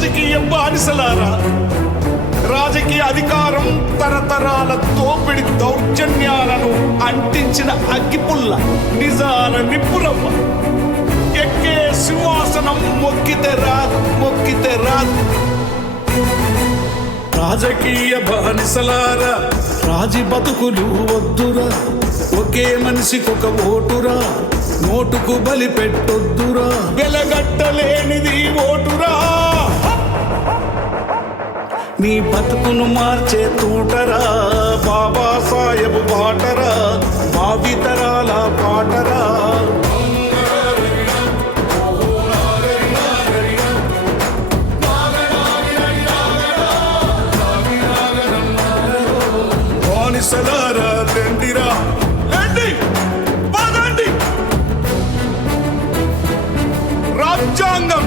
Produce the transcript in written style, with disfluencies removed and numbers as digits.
రాజకీయ బానిసలారా, రాజకీయ అధికారం తరతరాల దోపిడి దౌర్జన్యాలను అంటించిన అగ్గిపుల్ల, నిజాల నిప్పురవ్వ. ఎక్కే సింహాసనం మొక్కితే రాదు. రాజకీయ బానిసలారా, రాజీ బతుకులు వద్దురా. ఒకే మనిషికొక ఓటురా, నోటుకు బలి పెట్టొద్దురా. వెలగట్టలేనిది ఓటురా. నీ బతుకును మార్చే తూటరా, బాబా సాహెబ్ బాటరా, భావితరాల పాటరా. బానిసలారా లెండిరా, లెండి పదండి. రాజ్యాంగం